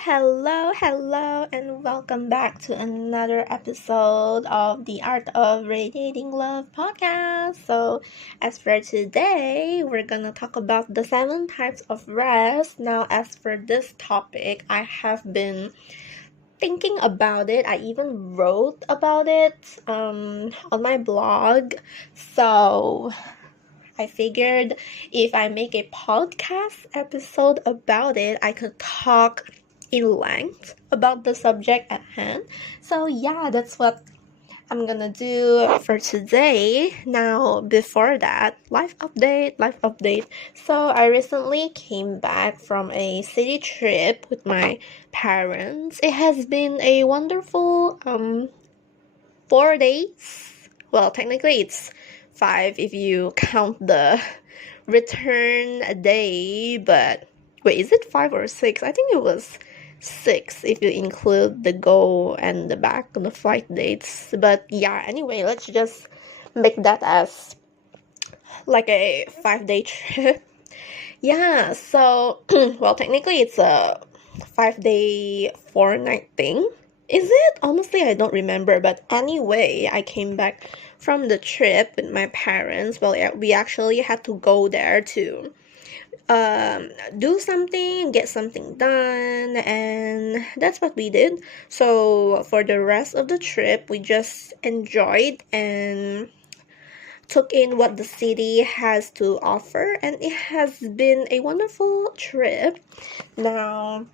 Hello, and welcome back to another episode of the Art of Radiating Love podcast. So, as for today, we're gonna talk about the 7 types of rest. Now, as for this topic, I have been thinking about it. I even wrote about it on my blog. So, I figured if I make a podcast episode about it, I could talk in length about the subject at hand. So yeah, that's what I'm gonna do for today. Now, before that, life update. So I recently came back from a city trip with my parents. It has been a wonderful 4 days. Well, technically it's 5 if you count the return day, but wait, is it 5 or 6? I think it was 6 if you include the go and the back on the flight dates. But yeah, anyway, let's just make that as like a 5-day trip. Yeah, so well, technically it's a 5-day 4-night thing. Is it? Honestly, I don't remember. But anyway, I came back from the trip with my parents. Well, yeah, we actually had to go there to do something, get something done, and that's what we did. So for the rest of the trip, we just enjoyed and took in what the city has to offer, and it has been a wonderful trip. Now,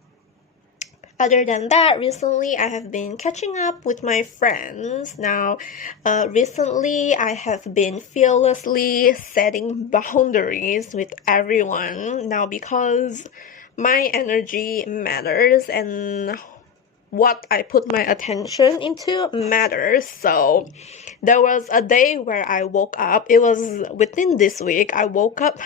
other than that, recently I have been catching up with my friends. Now, recently I have been fearlessly setting boundaries with everyone. Now, because my energy matters and what I put my attention into matters. So, there was a day where I woke up, it was within this week, I woke up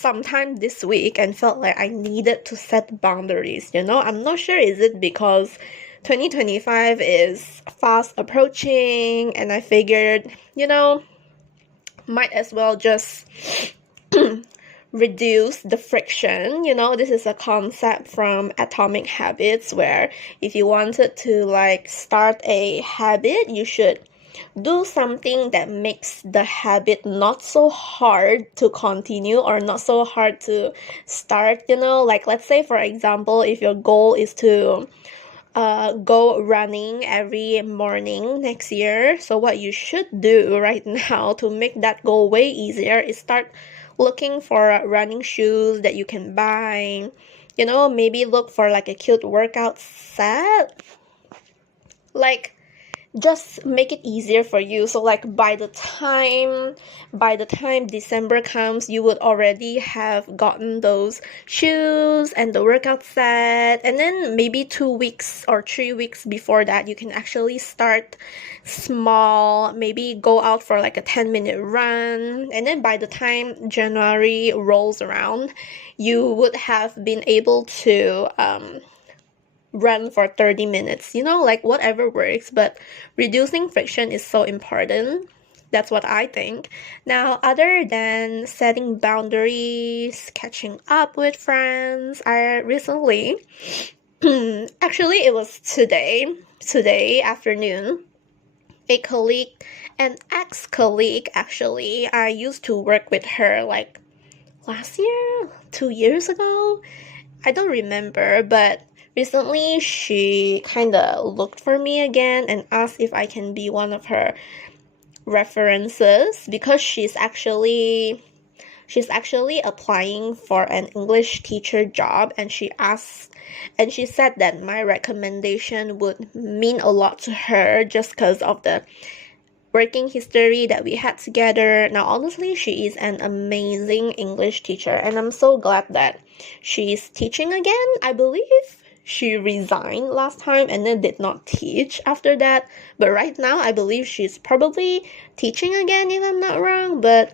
sometime this week and felt like I needed to set boundaries. I'm not sure, is it because 2025 is fast approaching and I figured, might as well just reduce the friction. This is a concept from Atomic Habits where if you wanted to start a habit, you should do something that makes the habit not so hard to continue or not so hard to start. Let's say, for example, if your goal is to go running every morning next year, so what you should do right now to make that goal way easier is start looking for running shoes that you can buy. Maybe look for a cute workout set. Just make it easier for you. So by the time December comes, you would already have gotten those shoes and the workout set, and then maybe 2 weeks or 3 weeks before that, you can actually start small, maybe go out for a 10-minute run, and then by the time January rolls around, you would have been able to run for 30 minutes, whatever works, but reducing friction is so important. That's what I think. Now, other than setting boundaries, catching up with friends, I recently, actually it was today afternoon, a colleague, an ex-colleague actually, I used to work with her last year, 2 years ago, I don't remember, but recently, she kind of looked for me again and asked if I can be one of her references because she's actually applying for an English teacher job, and she said that my recommendation would mean a lot to her just because of the working history that we had together. Now, honestly, she is an amazing English teacher, and I'm so glad that she's teaching again. I believe she resigned last time and then did not teach after that, but right now I believe she's probably teaching again if I'm not wrong. But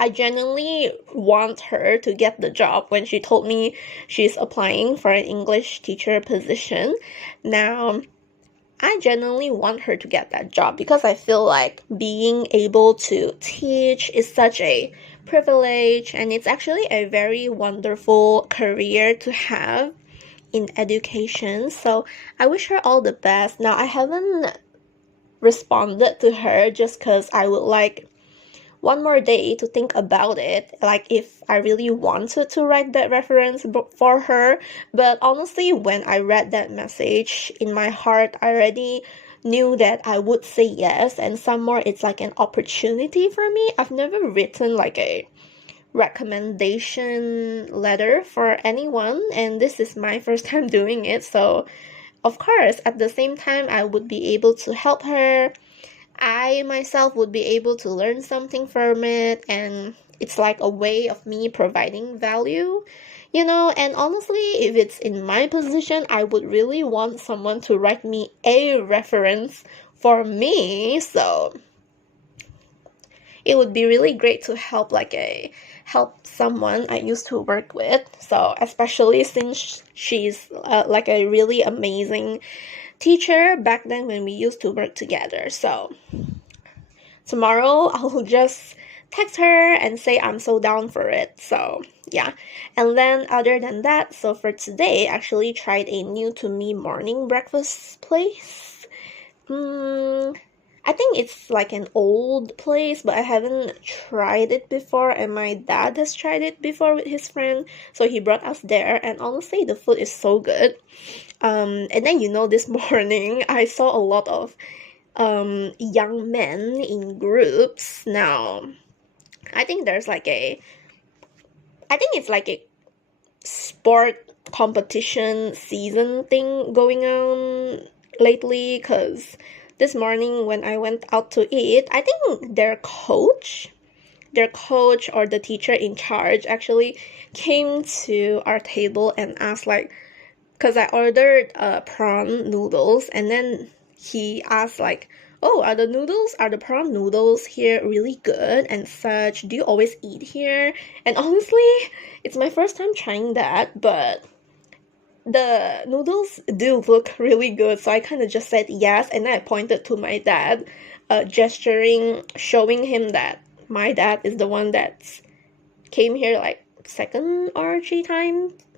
I genuinely want her to get the job when she told me she's applying for an English teacher position. Now, I genuinely want her to get that job because I feel like being able to teach is such a privilege, and it's actually a very wonderful career to have. in education. So I wish her all the best. Now, I haven't responded to her just because I would like one more day to think about it, like if I really wanted to write that reference for her. But honestly, when I read that message, in my heart, I already knew that I would say yes, and some more, it's like an opportunity for me. I've never written like a recommendation letter for anyone, and this is my first time doing it. So of course, at the same time, I would be able to help her. I myself would be able to learn something from it, and it's like a way of me providing value, and honestly, if it's in my position, I would really want someone to write me a reference for me. So it would be really great to help someone I used to work with. So especially since she's like a really amazing teacher back then when we used to work together. So tomorrow I'll just text her and say I'm so down for it. So yeah. And then other than that, so for today, I actually tried a new to me morning breakfast place. I think it's like an old place, but I haven't tried it before, and my dad has tried it before with his friend, so he brought us there, and honestly, the food is so good. And then this morning I saw a lot of young men in groups. Now, I think it's like a sport competition season thing going on lately, because this morning when I went out to eat, I think their coach or the teacher in charge actually came to our table and asked, like, because I ordered prawn noodles, and then he asked, like, oh, are the prawn noodles here really good and such? Do you always eat here? And honestly, it's my first time trying that, but the noodles do look really good, so I kind of just said yes, and then I pointed to my dad, gesturing, showing him that my dad is the one that's came here like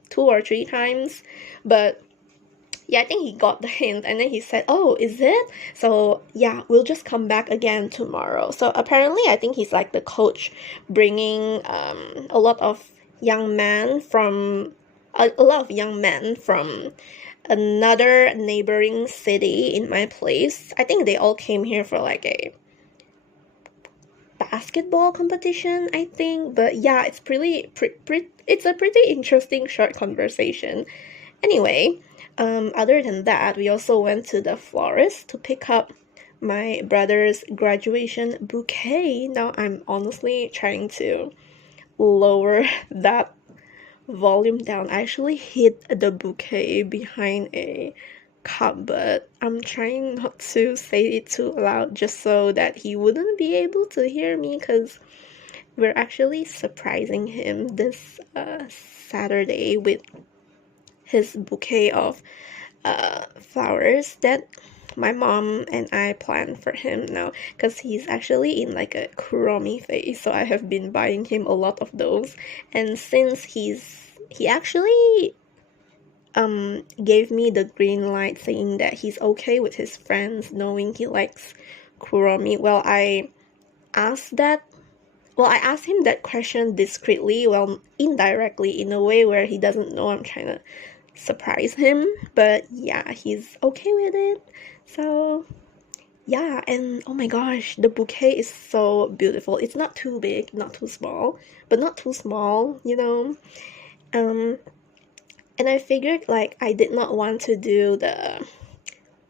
two or three times, but yeah, I think he got the hint, and then he said, oh, is it? So yeah, we'll just come back again tomorrow. So apparently, I think he's like the coach, bringing a lot of young men from another neighboring city in my place. I think they all came here for like a basketball competition, I think. But yeah, it's it's a pretty interesting short conversation. Anyway, other than that, we also went to the florist to pick up my brother's graduation bouquet. Now I'm honestly trying to lower that volume down. I actually hid the bouquet behind a cupboard. I'm trying not to say it too loud just so that he wouldn't be able to hear me, because we're actually surprising him this Saturday with his bouquet of flowers that my mom and I planned for him now, because he's actually in like a kuromi phase, so I have been buying him a lot of those. And since he actually gave me the green light, saying that he's okay with his friends knowing he likes kuromi, I asked him that question discreetly, indirectly, in a way where he doesn't know I'm trying to surprise him. But yeah, he's okay with it. So yeah, and oh my gosh, the bouquet is so beautiful. It's not too big, not too small, but not too small, and I figured, like, I did not want to do the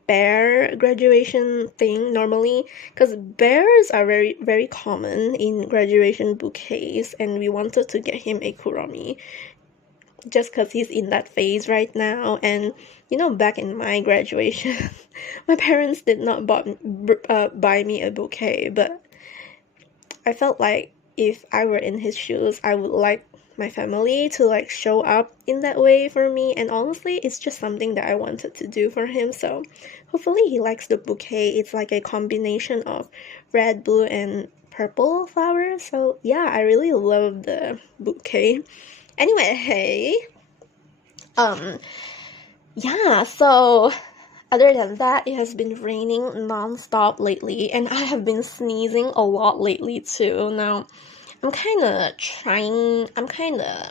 bear graduation thing normally, because bears are very, very common in graduation bouquets, and we wanted to get him a kuromi just because he's in that phase right now. And back in my graduation, my parents did not buy me a bouquet, but I felt like if I were in his shoes, I would like my family to like show up in that way for me. And honestly, it's just something that I wanted to do for him. So hopefully he likes the bouquet. It's like a combination of red, blue, and purple flowers. So yeah, I really love the bouquet. Anyway, hey, yeah, so other than that, it has been raining non-stop lately, and I have been sneezing a lot lately too. Now, I'm kind of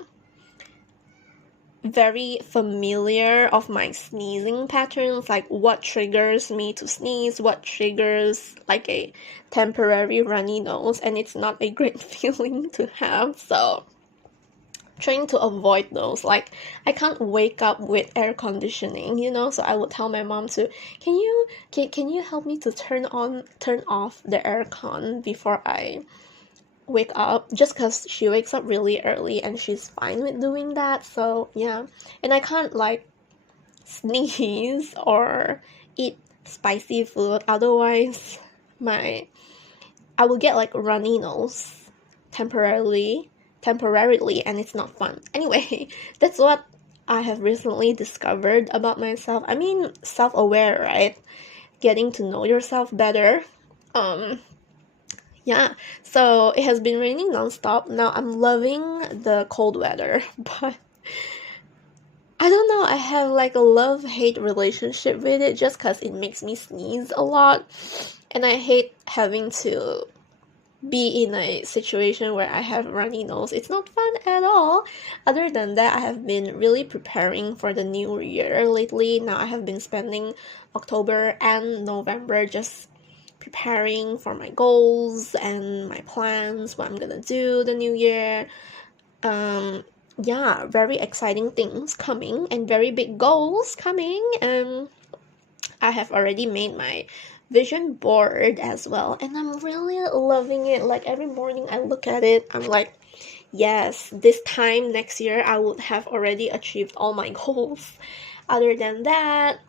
very familiar of my sneezing patterns, like what triggers me to sneeze, what triggers like a temporary runny nose, and it's not a great feeling to have. So trying to avoid those. Like I can't wake up with air conditioning, so I would tell my mom to, can you help me to turn off the aircon before I wake up, just because she wakes up really early and she's fine with doing that. So yeah, and I can't like sneeze or eat spicy food, otherwise my I will get like runny nose temporarily temporarily, and it's not fun. Anyway, that's what I have recently discovered about myself. I mean, self-aware, right? Getting to know yourself better. um yeah, so it has been raining nonstop. Now I'm loving the cold weather, but I don't know, I have like a love-hate relationship with it, just because it makes me sneeze a lot, and I hate having to be in a situation where I have runny nose. It's not fun at all. Other than that, I have been really preparing for the new year lately. Now I have been spending October and November just preparing for my goals and my plans, what I'm gonna do the new year. Yeah, very exciting things coming and very big goals coming. And I have already made my vision board as well, and I'm really loving it. Like every morning I look at it, I'm like, yes, this time next year I would have already achieved all my goals. Other than that,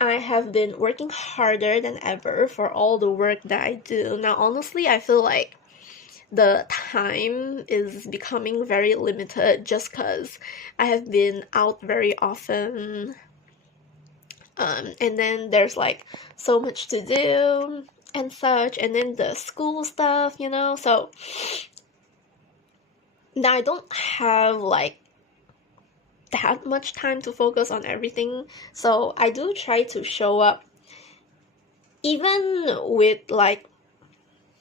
I have been working harder than ever for all the work that I do. Now, honestly, I feel like the time is becoming very limited just because I have been out very often. And then there's like so much to do and such, and then the school stuff, so now I don't have like that much time to focus on everything. So I do try to show up even with like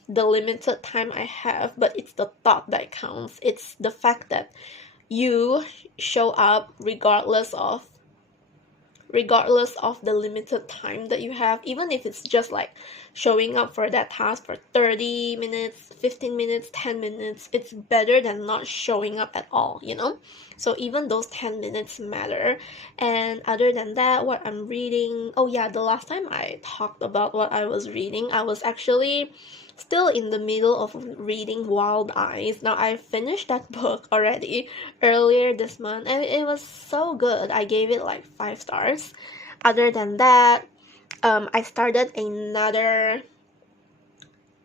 the limited time I have, but it's the thought that counts. It's the fact that you show up regardless of the limited time that you have, even if it's just like showing up for that task for 30 minutes, 15 minutes, 10 minutes, it's better than not showing up at all. So even those 10 minutes matter. And other than that, what I'm reading, oh yeah, the last time I talked about what I was reading, I was actually still in the middle of reading Wild Eyes. Now I finished that book already earlier this month, and it was so good. I gave it like 5 stars. Other than that, I started another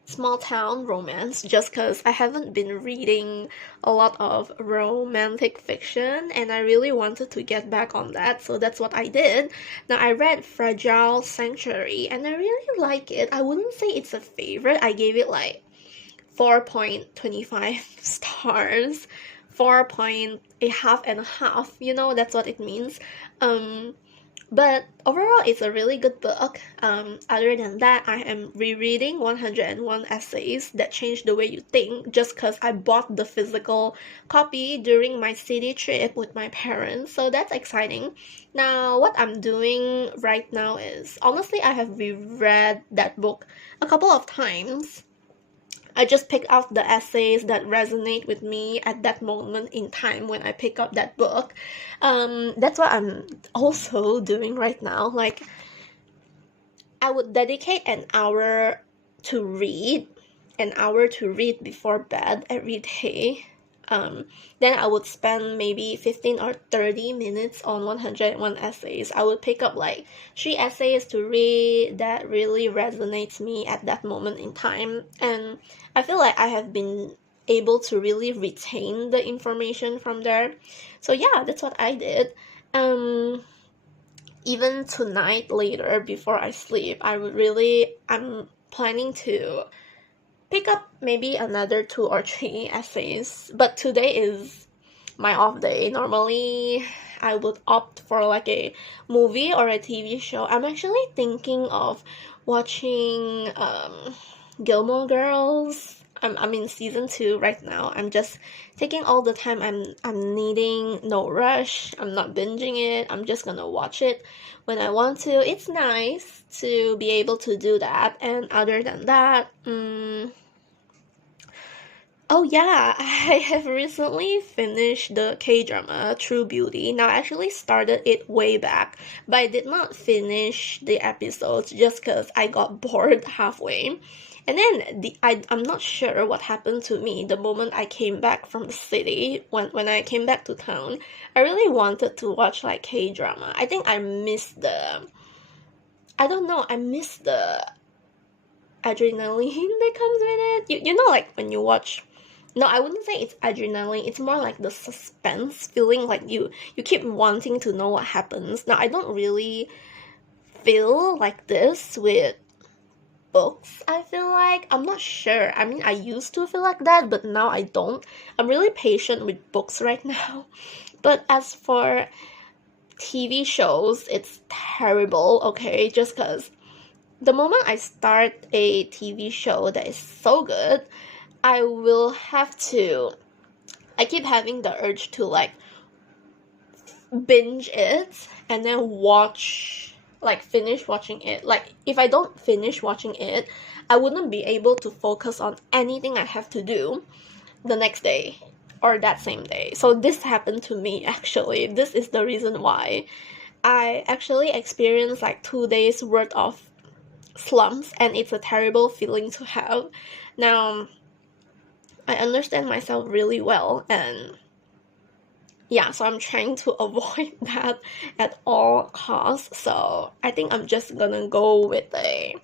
small town romance just because I haven't been reading a lot of romantic fiction, and I really wanted to get back on that, so that's what I did. Now I read Fragile Sanctuary and I really like it. I wouldn't say it's a favorite. I gave it like 4.25 stars. 4 point a half and a half, that's what it means. But overall, it's a really good book. Other than that, I am rereading 101 Essays That Change the Way You Think just because I bought the physical copy during my city trip with my parents. So that's exciting. Now, what I'm doing right now is, honestly, I have reread that book a couple of times. I just pick out the essays that resonate with me at that moment in time when I pick up that book. That's what I'm also doing right now. Like, I would dedicate an hour to read, before bed every day. Then I would spend maybe 15 or 30 minutes on 101 essays. I would pick up like 3 essays to read that really resonates me at that moment in time. And I feel like I have been able to really retain the information from there. So yeah, that's what I did. Even tonight later before I sleep, I'm planning to pick up maybe another 2 or 3 essays, but today is my off day. Normally, I would opt for like a movie or a TV show. I'm actually thinking of watching Gilmore Girls. I'm in season 2 right now. I'm just taking all the time I'm needing, no rush. I'm not binging it. I'm just gonna watch it when I want to. It's nice to be able to do that. And other than that, oh yeah, I have recently finished the K-drama True Beauty. Now, I actually started it way back, but I did not finish the episodes just because I got bored halfway. And then I'm not sure what happened to me the moment I came back from the city. When I came back to town, I really wanted to watch like K-drama. I think I missed I don't know, I missed the adrenaline that comes with it. You know, like when you watch, no, I wouldn't say it's adrenaline. It's more like the suspense feeling, like you keep wanting to know what happens. Now, I don't really feel like this with books, I feel like. I'm not sure. I mean, I used to feel like that, but now I don't. I'm really patient with books right now. But as for TV shows, it's terrible, okay? Just because the moment I start a TV show that is so good, I will have to, I keep having the urge to like binge it and then watch, like finish watching it. Like if I don't finish watching it, I wouldn't be able to focus on anything I have to do the next day or that same day. So this happened to me actually. This is the reason why I actually experienced like 2 days worth of slumps, and it's a terrible feeling to have. Now, I understand myself really well, and yeah, so I'm trying to avoid that at all costs. So I think I'm just gonna go with a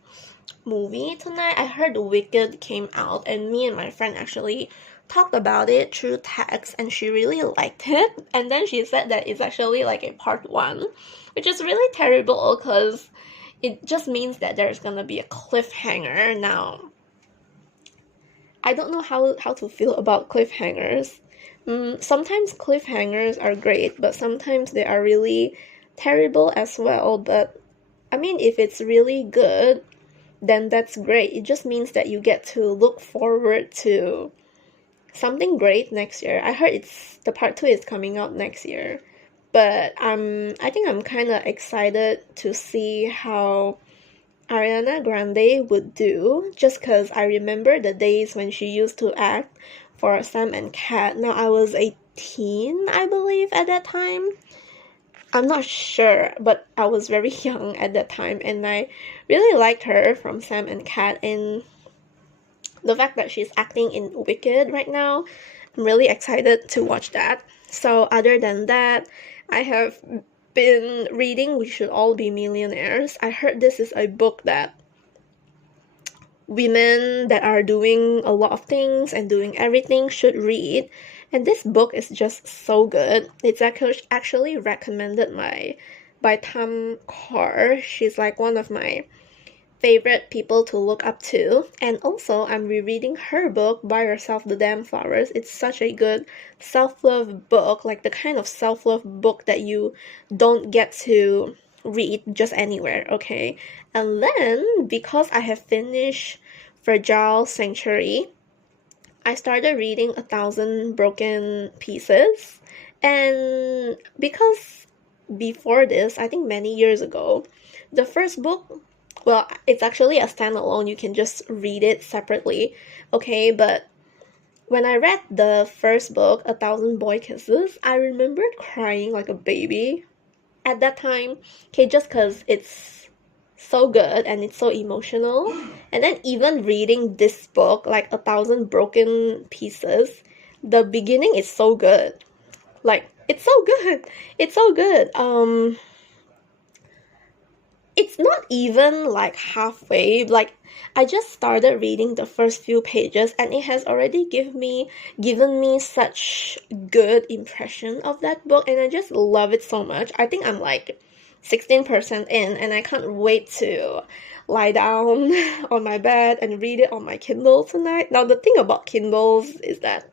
movie tonight. I heard Wicked came out, and me and my friend actually talked about it through text, and she really liked it. And then she said that it's actually like a part 1, which is really terrible because it just means that there's gonna be a cliffhanger. Now, I don't know how to feel about cliffhangers. Sometimes cliffhangers are great, but sometimes they are really terrible as well. But I mean, if it's really good, then that's great. It just means that you get to look forward to something great next year. I heard the part 2 is coming out next year. But I think I'm kind of excited to see how Ariana Grande would do, just because I remember the days when she used to act for Sam and Cat. Now, I was a teen, I believe, at that time. I'm not sure, but I was very young at that time, and I really liked her from Sam and Cat, and the fact that she's acting in Wicked right now, I'm really excited to watch that. So other than that, I have been reading We Should All Be Millionaires. I heard this is a book that women that are doing a lot of things and doing everything should read. And this book is just so good. It's actually recommended by Tam Kaur. She's like one of my favorite people to look up to. And also, I'm rereading her book, Buy Yourself the Damn Flowers. It's such a good self-love book, like the kind of self-love book that you don't get to read just anywhere, okay? And then, because I have finished Fragile Sanctuary, I started reading 1,000 Broken Pieces. And because before this, I think many years ago, the first book, well, it's actually a standalone. You can just read it separately, okay? But when I read the first book, 1,000 Boy Kisses, I remembered crying like a baby at that time, okay? Just because it's so good and it's so emotional. And then even reading this book, like 1,000 Broken Pieces, the beginning is so good. Like, it's so good. It's so good. It's not even like halfway. Like, I just started reading the first few pages, and it has already given me such good impression of that book, and I just love it so much. I think I'm like 16% in, and I can't wait to lie down on my bed and read it on my Kindle tonight. Now, the thing about Kindles is that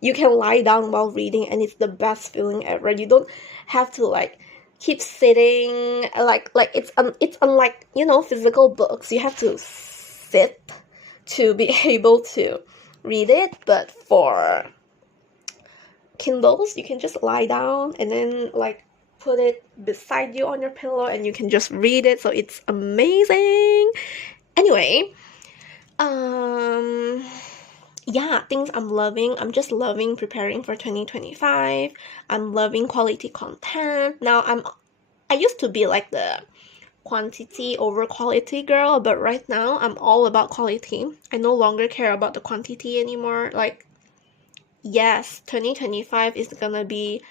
you can lie down while reading, and it's the best feeling ever. You don't have to like keep sitting, like it's unlike, you know, physical books. You have to sit to be able to read it, but for Kindles, you can just lie down and then like put it beside you on your pillow and you can just read it. So it's amazing. Anyway, yeah, things I'm loving. I'm just loving preparing for 2025. I'm loving quality content. Now I used to be like the quantity over quality girl, but right now I'm all about quality. I no longer care about the quantity anymore. Like, yes, 2025 is gonna be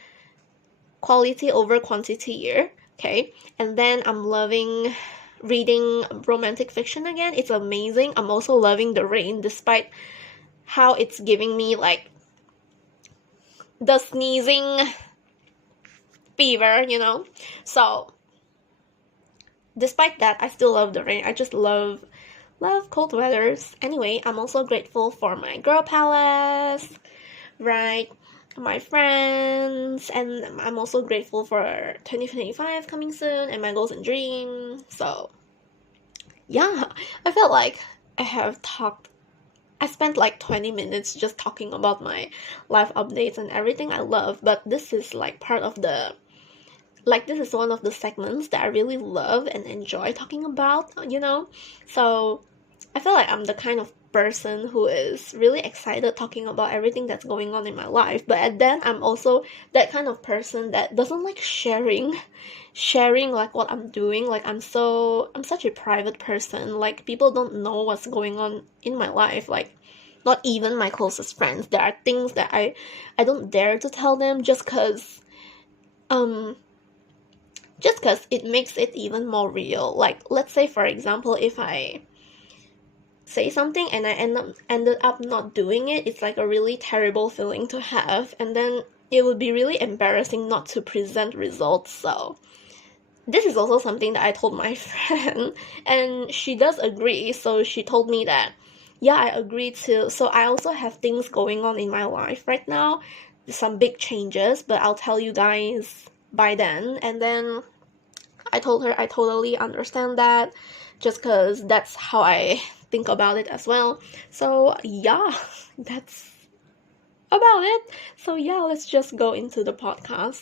quality over quantity year, okay? And then I'm loving reading romantic fiction again. It's amazing. I'm also loving The Rain, despite how it's giving me like the sneezing fever, you know? So despite that, I still love The Rain. I just love cold weathers. Anyway, I'm also grateful for my girl palace, right? My friends, and I'm also grateful for 2025 coming soon and my goals and dreams. So yeah, I felt like I spent like 20 minutes just talking about my life updates and everything I love, but this is like this is one of the segments that I really love and enjoy talking about, you know? So I feel like I'm the kind of person who is really excited talking about everything that's going on in my life, but then I'm also that kind of person that doesn't like sharing like what I'm doing. Like I'm such a private person. Like people don't know what's going on in my life. Like not even my closest friends. There are things that I don't dare to tell them just cuz it makes it even more real. Like let's say for example, if I say something and I ended up not doing it, it's like a really terrible feeling to have, and then it would be really embarrassing not to present results. So this is also something that I told my friend, and she does agree. So she told me that yeah, I agree too. So I also have things going on in my life right now, some big changes, but I'll tell you guys by then. And then I told her I totally understand that, just because that's how I think about it as well. So yeah, that's about it. So yeah, let's just go into the podcast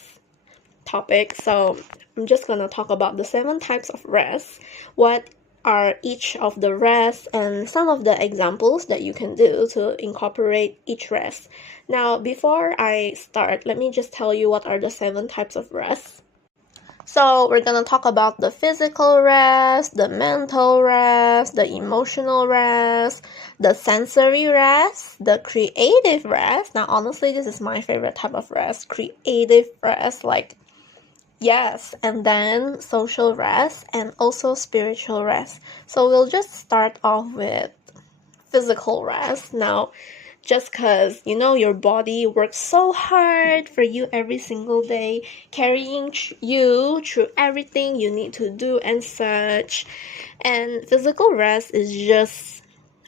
topic. So I'm just gonna talk about the 7 types of rest, what are each of the rests, and some of the examples that you can do to incorporate each rest. Now before I start, let me just tell you what are the 7 types of rest. So we're gonna talk about the physical rest, the mental rest, the emotional rest, the sensory rest, the creative rest. Now honestly, this is my favorite type of rest, creative rest, like yes, and then social rest and also spiritual rest. So we'll just start off with physical rest. Now just because you know your body works so hard for you every single day, carrying you through everything you need to do and such, and physical rest is just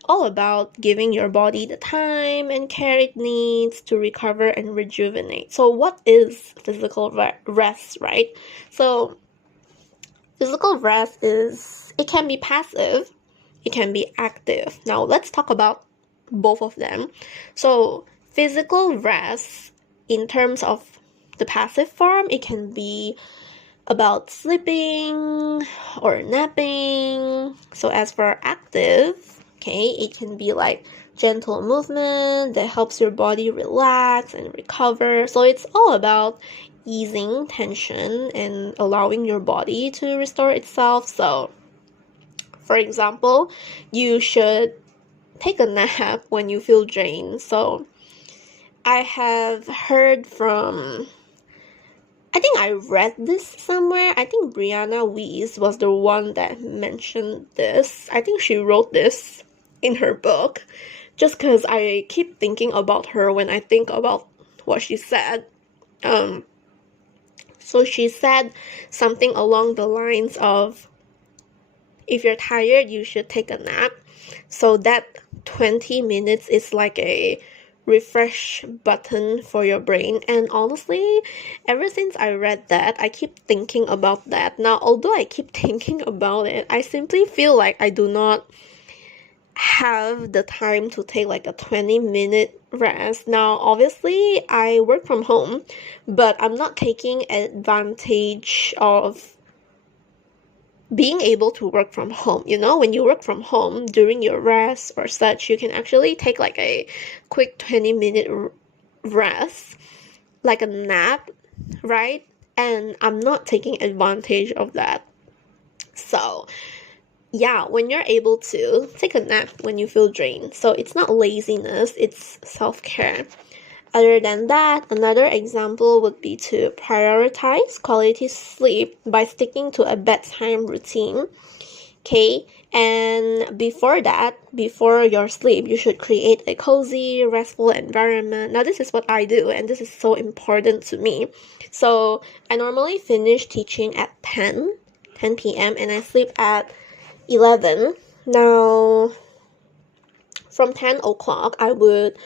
all about giving your body the time and care it needs to recover and rejuvenate. So what is physical rest, right? So physical rest it can be passive, it can be active. Now let's talk about both of them. So physical rest, in terms of the passive form, it can be about sleeping or napping. So as for active, okay, it can be like gentle movement that helps your body relax and recover. So it's all about easing tension and allowing your body to restore itself. So for example, you should take a nap when you feel drained. So I have heard from, I think I read this somewhere. I think Brianna Weiss was the one that mentioned this. I think she wrote this in her book, just because I keep thinking about her when I think about what she said. So she said something along the lines of, if you're tired, you should take a nap. So that 20 minutes is like a refresh button for your brain. And honestly, ever since I read that, I keep thinking about that. Now, although I keep thinking about it, I simply feel like I do not have the time to take like a 20-minute rest. Now, obviously, I work from home, but I'm not taking advantage of being able to work from home. You know, when you work from home during your rest or such, you can actually take like a quick 20-minute rest, like a nap, right? And I'm not taking advantage of that. So yeah, when you're able to take a nap when you feel drained, so it's not laziness, it's self-care. Other than that, another example would be to prioritize quality sleep by sticking to a bedtime routine. Okay, and before that, before your sleep, you should create a cozy, restful environment. Now, this is what I do, and this is so important to me. So I normally finish teaching at 10 p.m. and I sleep at 11. Now, from 10 o'clock, I would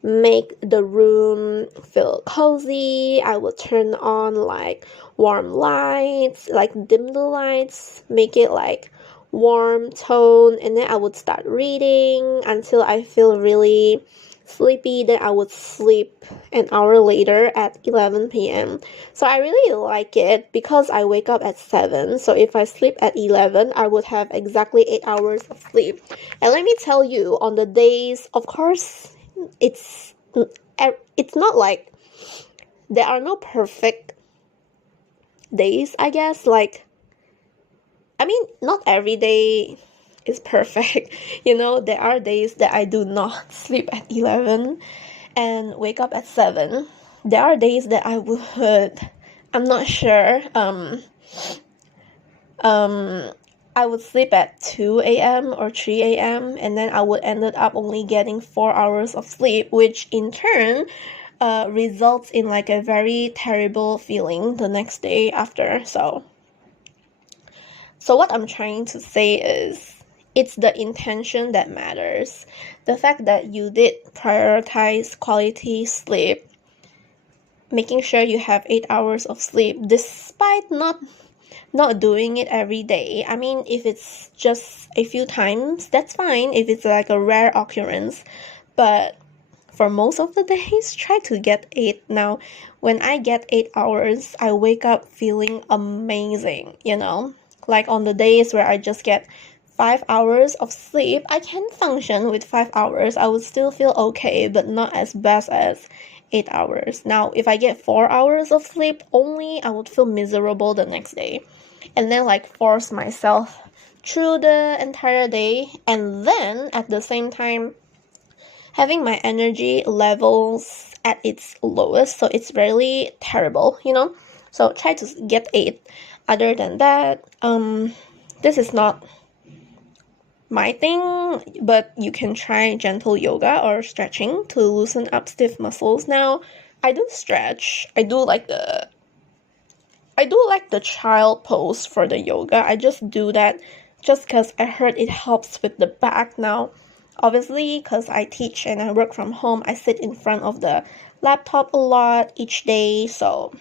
make the room feel cozy. I would turn on like warm lights, like dim the lights, make it like warm tone, and then I would start reading until I feel really sleepy. Then I would sleep an hour later at 11 p.m. So I really like it because I wake up at 7. So if I sleep at 11, I would have exactly 8 hours of sleep. And let me tell you, on the days, of course, it's not like there are no perfect days, I guess. Like, I mean, not every day is perfect. You know, there are days that I do not sleep at 11 and wake up at 7. There are days that I would, I'm not sure, I would sleep at 2 a.m. or 3 a.m. and then I would ended up only getting 4 hours of sleep, which in turn results in like a very terrible feeling the next day after. So what I'm trying to say is, it's the intention that matters. The fact that you did prioritize quality sleep, making sure you have 8 hours of sleep despite not doing it every day. I mean, if it's just a few times, that's fine, if it's like a rare occurrence. But for most of the days, try to get 8. Now, when I get 8 hours, I wake up feeling amazing, you know? Like on the days where I just get 5 hours of sleep, I can function with 5 hours. I would still feel okay, but not as bad as 8 hours. Now, if I get 4 hours of sleep only, I would feel miserable the next day. And then like force myself through the entire day, and then at the same time having my energy levels at its lowest, so it's really terrible, you know? So try to get 8. Other than that, this is not my thing, but you can try gentle yoga or stretching to loosen up stiff muscles. Now, I do stretch. I do like the child pose for the yoga. I just do that just because I heard it helps with the back. Now, obviously, because I teach and I work from home, I sit in front of the laptop a lot each day, so...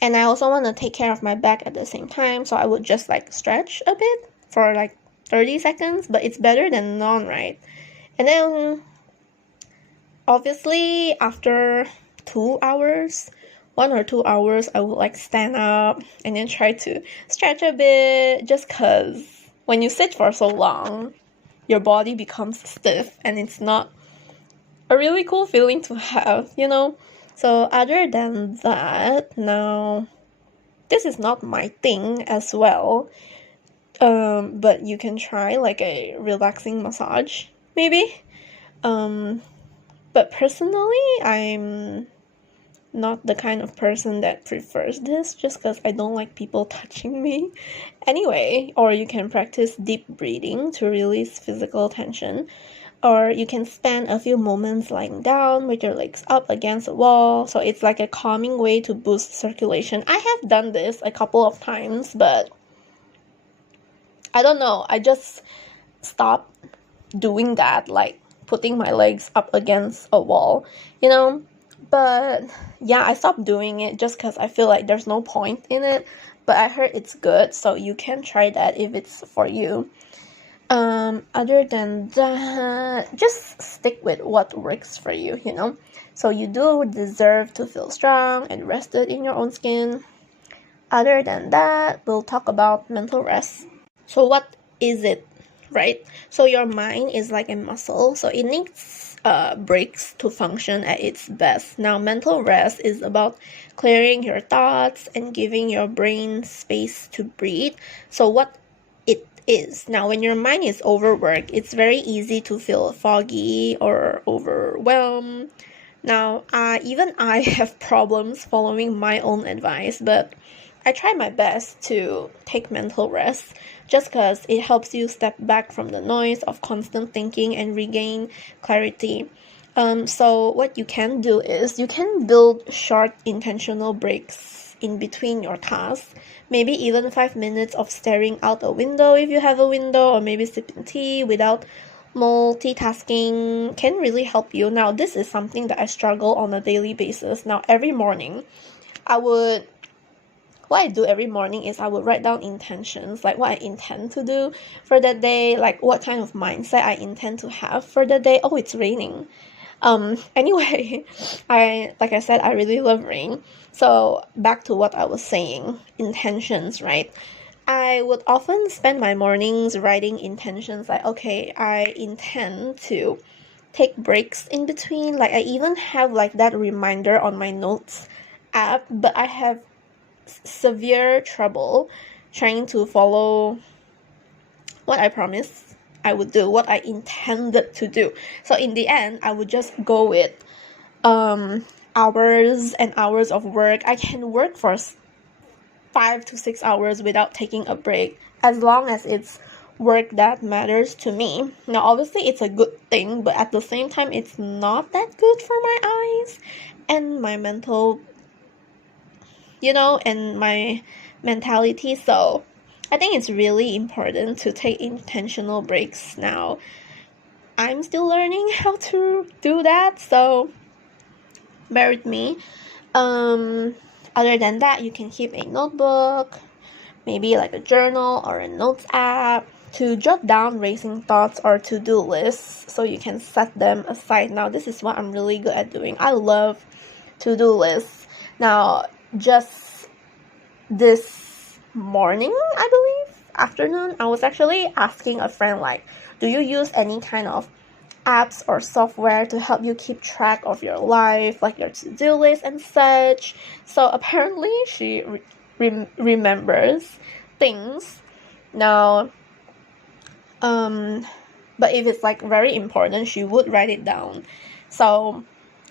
And I also want to take care of my back at the same time, so I would just like stretch a bit for like 30 seconds, but it's better than none, right? And then, obviously, after 2 hours, 1 or 2 hours, I would like stand up and then try to stretch a bit, just because when you sit for so long, your body becomes stiff and it's not a really cool feeling to have, you know? So other than that, now, this is not my thing as well, but you can try like a relaxing massage, maybe. But personally, I'm not the kind of person that prefers this, just because I don't like people touching me. Anyway, or you can practice deep breathing to release physical tension. Or you can spend a few moments lying down with your legs up against a wall. So it's like a calming way to boost circulation. I have done this a couple of times, but I don't know. I just stopped doing that like putting my legs up against a wall, you know. But yeah, I stopped doing it just because I feel like there's no point in it. But I heard it's good, so you can try that if it's for you. Other than that, just stick with what works for you, you know. So you do deserve to feel strong and rested in your own skin. Other than that, we'll talk about mental rest. So what is it, right? So your mind is like a muscle, so it needs breaks to function at its best. Now, mental rest is about clearing your thoughts and giving your brain space to breathe. So what it is. Now, when your mind is overworked, it's very easy to feel foggy or overwhelmed. Now, even I have problems following my own advice, but I try my best to take mental rest just because it helps you step back from the noise of constant thinking and regain clarity. So what you can do is you can build short intentional breaks in between your tasks. Maybe even 5 minutes of staring out a window if you have a window, or maybe sipping tea without multitasking can really help you. Now, this is something that I struggle on a daily basis. Now, every morning, what I do every morning is I would write down intentions, like what I intend to do for that day, like what kind of mindset I intend to have for the day. Oh, it's raining. Anyway, like I said, I really love rain. So back to what I was saying, intentions, right? I would often spend my mornings writing intentions like, okay, I intend to take breaks in between. Like I even have like that reminder on my notes app, but I have severe trouble trying to follow what I promised I would do, what I intended to do. So in the end, I would just go with hours and hours of work. I can work for 5 to 6 hours without taking a break, as long as it's work that matters to me. Now, obviously, it's a good thing, but at the same time, it's not that good for my eyes and my mental, and my mentality. So I think it's really important to take intentional breaks now. I'm still learning how to do that, so bear with me. Other than that, you can keep a notebook, maybe like a journal or a notes app to jot down racing thoughts or to-do lists so you can set them aside. Now, this is what I'm really good at doing. I love to-do lists. Now, just this morning, I believe, afternoon, I was actually asking a friend, like, do you use any kind of apps or software to help you keep track of your life, like your to-do list and such? So apparently she remembers things now, but if it's like very important, she would write it down. So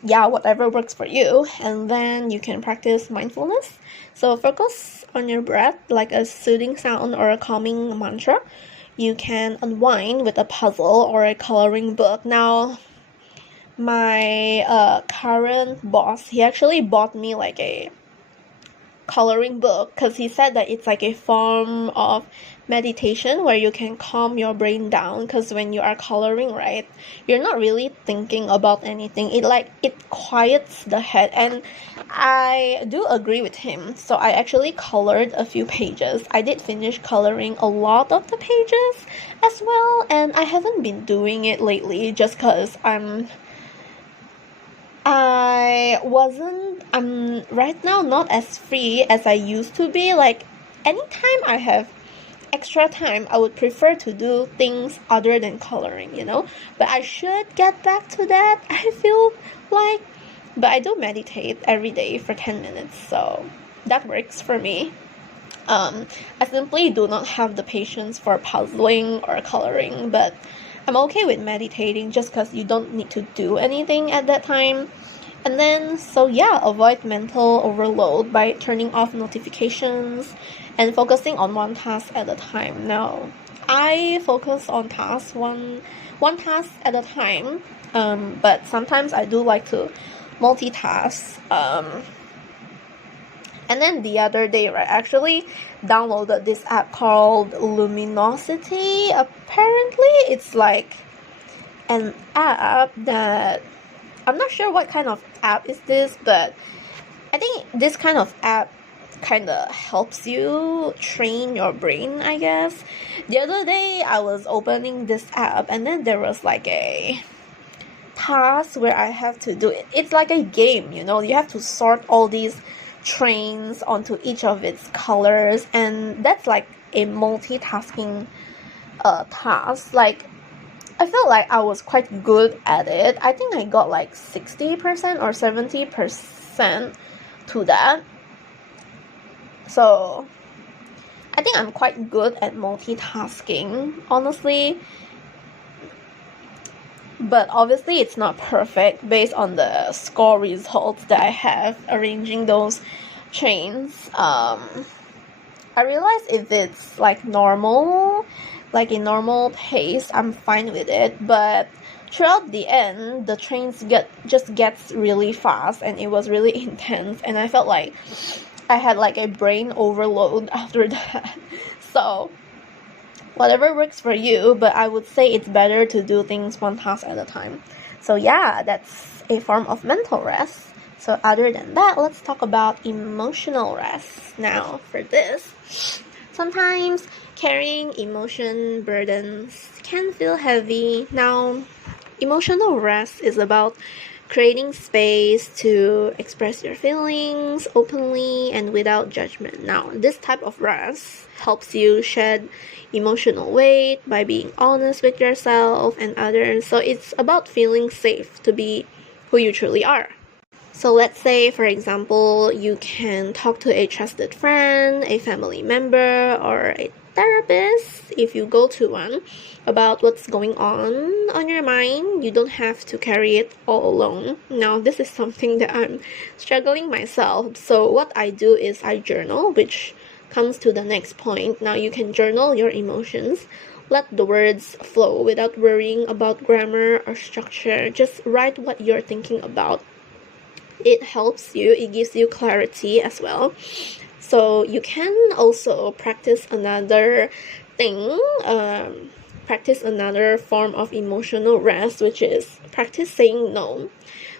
yeah, whatever works for you. And then you can practice mindfulness. So focus on your breath, like a soothing sound or a calming mantra. You can unwind with a puzzle or a coloring book. Now, my current boss, he actually bought me like a coloring book because he said that it's like a form of meditation where you can calm your brain down, because when you are coloring, right, you're not really thinking about anything. It quiets the head, and I do agree with him. So I actually colored a few pages. I did finish coloring a lot of the pages as well, and I haven't been doing it lately just because I'm right now not as free as I used to be. Like, anytime I have extra time, I would prefer to do things other than coloring, but I should get back to that, I feel like. But I do meditate every day for 10 minutes, so that works for me. I simply do not have the patience for puzzling or coloring, but I'm okay with meditating just because you don't need to do anything at that time. And then, so yeah, avoid mental overload by turning off notifications and focusing on one task at a time. Now, I focus on one task at a time, but sometimes I do like to multitask. And then the other day, right, I actually downloaded this app called Luminosity. Apparently, it's like an app that I'm not sure what kind of app is this, but I think this kind of app kind of helps you train your brain, I guess. The other day I was opening this app and then there was like a task where I have to do it. It's like a game, you know, you have to sort all these trains onto each of its colors, and that's like a multitasking task. Like, I felt like I was quite good at it. I think I got like 60% or 70% to that. So I think I'm quite good at multitasking, honestly. But obviously it's not perfect based on the score results that I have arranging those chains. I realize if it's like normal, like a normal pace, I'm fine with it, but throughout the end the trains gets really fast and it was really intense, and I felt like I had like a brain overload after that. So whatever works for you, but I would say it's better to do things one task at a time. So yeah, that's a form of mental rest. So other than that, let's talk about emotional rest. Now for this, sometimes carrying emotion burdens can feel heavy. Now, emotional rest is about creating space to express your feelings openly and without judgment. Now, this type of rest helps you shed emotional weight by being honest with yourself and others. So it's about feeling safe to be who you truly are. So let's say, for example, you can talk to a trusted friend, a family member, or a therapist if you go to one about what's going on your mind. You don't have to carry it all alone. Now, this is something that I'm struggling myself. So what I do is I journal, which comes to the next point. Now, you can journal your emotions. Let the words flow without worrying about grammar or structure. Just write what you're thinking about. It helps you, it gives you clarity as well. So you can also practice another thing, practice another form of emotional rest, which is practice saying no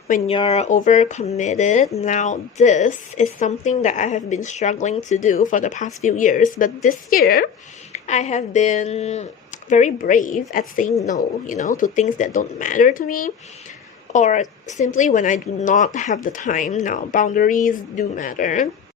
when you're overcommitted. Now, this is something that I have been struggling to do for the past few years, but this year I have been very brave at saying no, to things that don't matter to me, or simply when I do not have the time. Now, boundaries do matter.